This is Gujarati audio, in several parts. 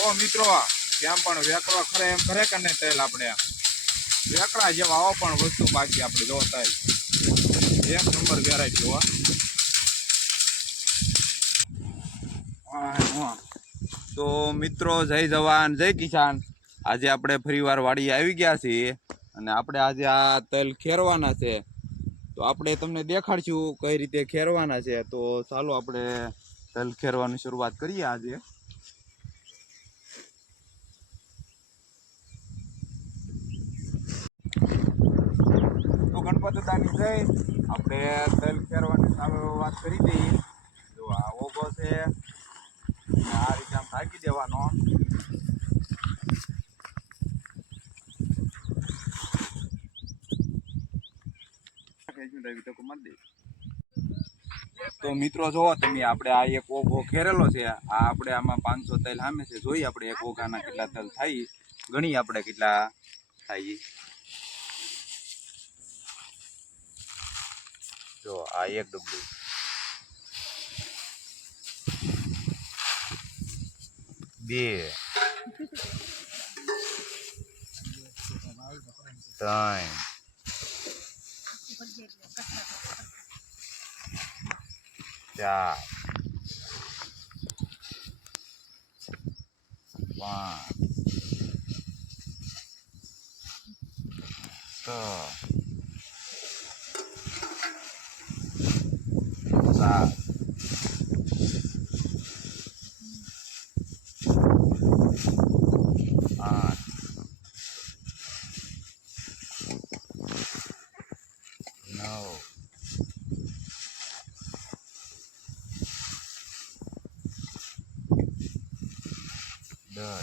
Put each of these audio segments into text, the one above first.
જો મિત્રો કેમ પણ વેકડો ખરે એમ ખરે કે નહીં તેલ આપણે વેકડા જેવા આવો પણ વસ્તુ બાકી આપણે જો તેલ એક નંબર વેરાયટી હોવા. તો મિત્રો જય જવાન જય કિસાન. આજે આપણે ફરીવાર વાડીએ આવી ગયા છીએ અને આપણે આજે આ તેલ ખેરવાના છે. તો આપણે તમને દેખાડશું કઈ રીતે ખેરવાના છે. તો ચાલો આપણે તેલ ખેરવાની શરૂઆત કરીએ આજે. તો ગણપતિ દાદાની જય. આપણે તેલ ખેરવાની શરૂઆત કરી દઈએ. જો આ ઓગો છે, આ રીતે આમ ઢાંકી દેવાનો. તો મિત્રો જોવો તમે, આપણે આ એક ઓઘો ખેરેલો છે. આ આપણે આમાં 500 તેલ સામે છે. જોઈએ આપણે એક ઓઘાના કેટલા તેલ થાય, ગણી આપણે કેટલા થાય. જો આ એક ડબ્બું, 2 3 4 5 6 7 8 9 10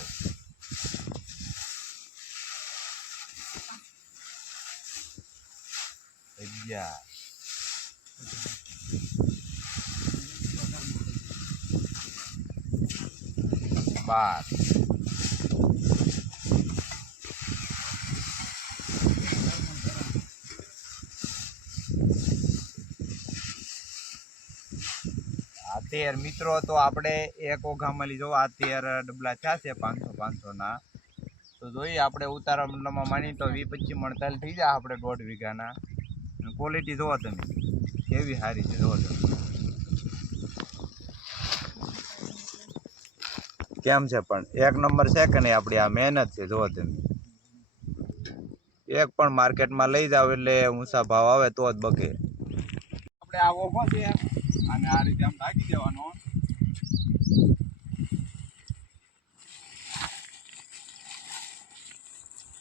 11 12 13 મિત્રો. તો આપણે એક ઓઘામાં લીધો આ 13 ડબલા થયા છે 500 ના. તો જોઈએ આપણે ઉતારા મંડળમાં માની તો 20-25 મણ તેલ થઈ જાય આપણે 1.5 વીઘાના. ક્વોલિટી જોવો તમે કેવી સારી છે. જોવો તમે કેમ છે, પણ એક નંબર છે કે નહીં. આપણી આ મહેનત છે. જોવો તમે એક પણ માર્કેટમાં લઈ જાવ એટલે ઊંચા ભાવ આવે તો જ બકે. આપણે આ ઓઘો છે અને આ રીતે આમ ઢાંકી દેવાનો.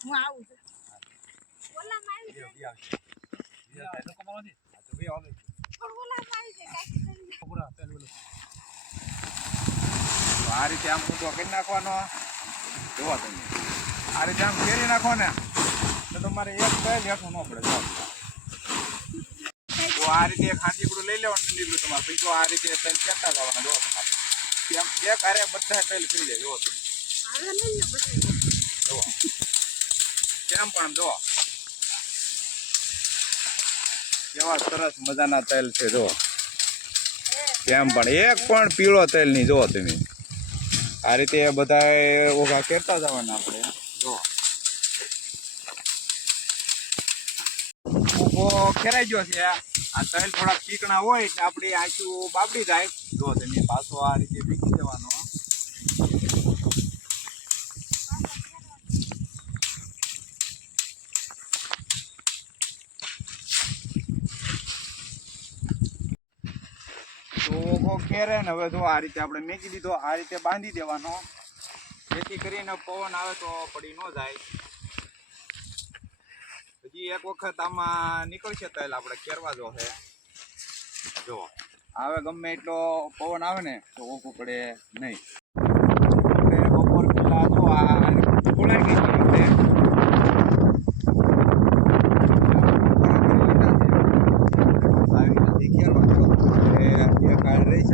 હું આવું છું ઓલા મારી છે તો કમાવો છે તો ભઈ આવો પણ ઓલા મારી છે કાકી પૂરા તેલ ઓલો. તો આ રીતે આમ ઊંધો કરી નાખવાનો. જોવા તમે આ રીતે આમ ફેરી નાખો ને તો તમારે એક તેલ હેઠું ન પડે. તો આ રીતે એક હાંડીકડું લઈ લેવાનું ડંડીકડું તમારે. પછી તો આ રીતે તેલ ખેંચતા જવાના. જોવો તમારે એમ એક હારે બધા તેલ ફરી જાય. જોવો તમે જોવો કેમ પણ જો કેવા સરસ મજાના તેલ છે. જો કેમ પણ એક પણ પીળો તેલ નહીં. જો તમે આ રીતે બધા ઓઘા કરતા જવાના આપણે. જો ઓઘો ખેરાઈ ગયો છે. આ તેલ થોડાક ચીકણા હોય એટલે આપણી આંચું બાબડી જાય. જો તમે પાછો આ રીતે ભીગી દેવાનો. તો ઓઘો ખેરે ને હવે જો આ રીતે આપણે મેકી દીધો. આ રીતે બાંધી દેવાનો જેથી કરીને પવન આવે તો પડી ન જાય. હજી એક વખત આમાં નીકળશે તેલ આપણે કેરવા જો છે. જો હવે ગમે એટલો પવન આવે ને તો ઓઘું પડે નહીં. આપણે બપોર પહેલા જો આ ખોલાઈ ગઈ છે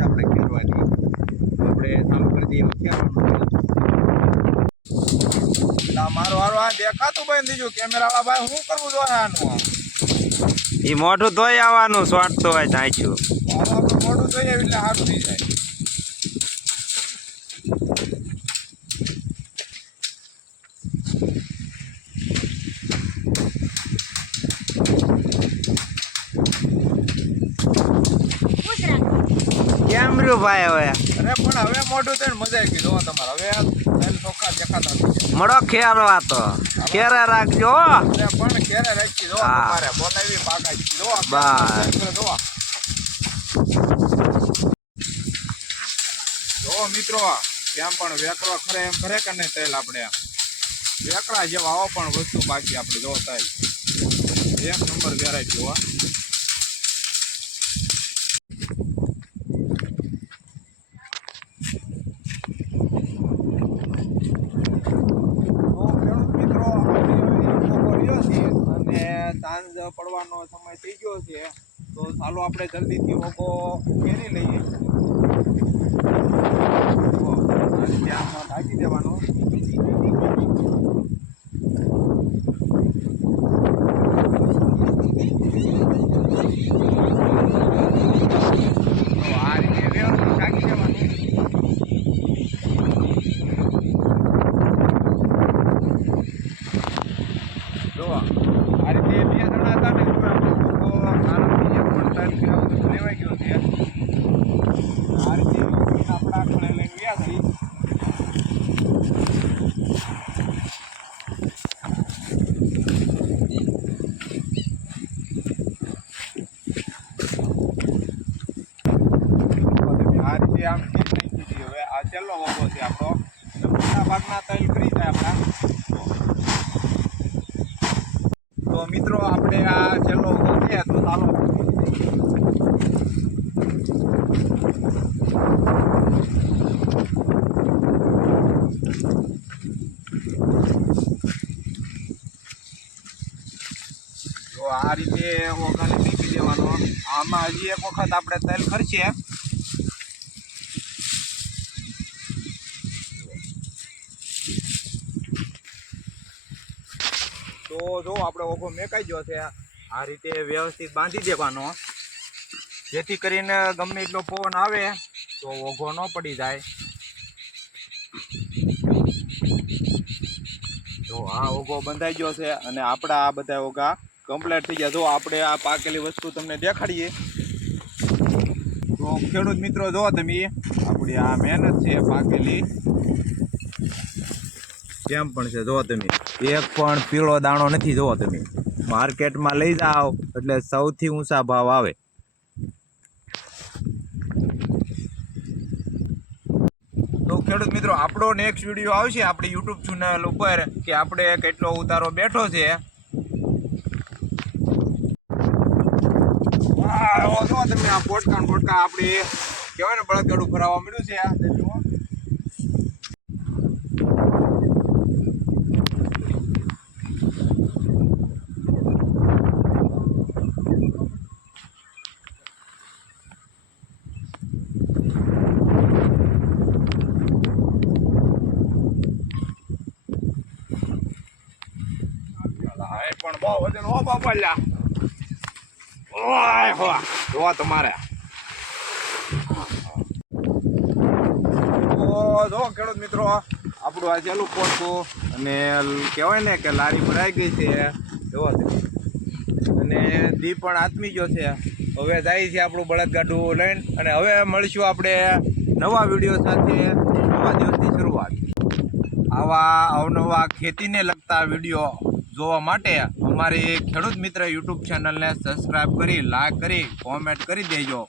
આપણે ખેરવાની. આપણે ચાલુ કરી દઈએ ખેરવાનું. મારો હારો આ દેખાતું ભાઈ દીધું કેમેરા ભાઈ શું કરવું જોઈએ આનું? એ મોઢું ધોઈ આવવાનું શોર્ટ તો હોય નાખ્યું. મોઢું ધોઈ એટલે સારું થઈ જાય. ભાઈ હવે અરે પણ હવે મોઢું થઈને મજા આવી ગઈ. જો તમારે હવે તેલ ચોખ્ખા દેખાતા નથી. મળો ખેરવા તો ખેરે રાખજો હો. અરે પણ ક્યારે રાખી જો હા. તમારે બોલાવી પાકાઈ જો બસ. જો મિત્રો ત્યાં પણ વેકરો ખરે એમ ખરે કે નહીં તેલ આપણે વેકરા જેવા આવો પણ વસ્તુ બાકી આપણે જો તેલ એક નંબર વેરાયટી હોવા. અને સાંજ પડવાનો સમય થઈ ગયો છે તો ચાલો આપણે જલ્દીથી ઓકો ઘેરી લઈએ. ત્યાં ઢાંકી દેવાનો. તો આ રીતે વ્યવસ્થિત ઢાંકી દેવાનું. જો આ રીતે બે જણા હતા ને તો આપણે ઓકો આરામથી એક પણ ટાઈમ કર્યા વગર લેવાઈ ગયો છે. આ રીતે આપણા આંખણે લઈને ગયા છીએ. આ રીતે આમ ખીર નહીં કીધી. હવે આ છેલ્લો વગો છે આપણો. મોટા ભાગના તૈલ કરી જાય આપણા. તો મિત્રો આપણે આ છેલ્લો વગો છે તો ચાલો તો આ રીતે વઘારી મૂકી દેવાનો. આમાં હજી એક વખત આપણે તેલ ખર્ચીએ. તો જો આપણે ઓઘો મેકાઈ ગયો છે. આ રીતે વ્યવસ્થિત બાંધી દેવાનો જેથી કરીને ગમે એટલો પવન આવે તો ઓઘો ન પડી જાય. તો આ ઓઘો બંધાઈ ગયો છે અને આપણા આ બધા ઓઘા કમ્પ્લીટ થઈ ગયા. જો આપણે આ પાકેલી વસ્તુ તમને દેખાડીએ તો ખેડૂત મિત્રો જો તમે આપણી આ મહેનત છે પાકેલી કેમ પણ છે. જો તમે એક પણ પીળો દાણો નથી. જોવો તમે માર્કેટમાં લઈ જાઓ એટલે સૌથી ઊંચા ભાવ આવે. તો ખેડૂત મિત્રો આપણો નેક્સ્ટ વિડીયો આવશે આપણી યુટ્યુબ ચેનલ ઉપર કે આપણે કેટલો ઉતારો બેઠો છે. જો તમે આ પોટકા આપણે કહેવાય ને બળદગાડું ભરાવા મળ્યું છે. આ જુઓ. પણ બહુ વજન હો બાપા લ્યા. ઓય હો જો તમારે તો જો ખેડૂત મિત્રો આપણું આ છેલ્લું પોટકું અને કહેવાય ને કે લારી ભરાઈ ગઈ છે. જોવો અને દી પણ આથમી ગયો છે. હવે જાય છે આપણું બળદગાડું લઈને અને હવે મળીશું આપણે નવા વિડીયો સાથે નવા દિવસની શરૂઆત. આવા અવનવા ખેતીને લગતા વિડીયો જોવા માટે અમારી ખેડૂત મિત્ર યુટ્યુબ ચેનલને સબસ્ક્રાઈબ કરી લાઈક કરી કોમેન્ટ કરી દેજો.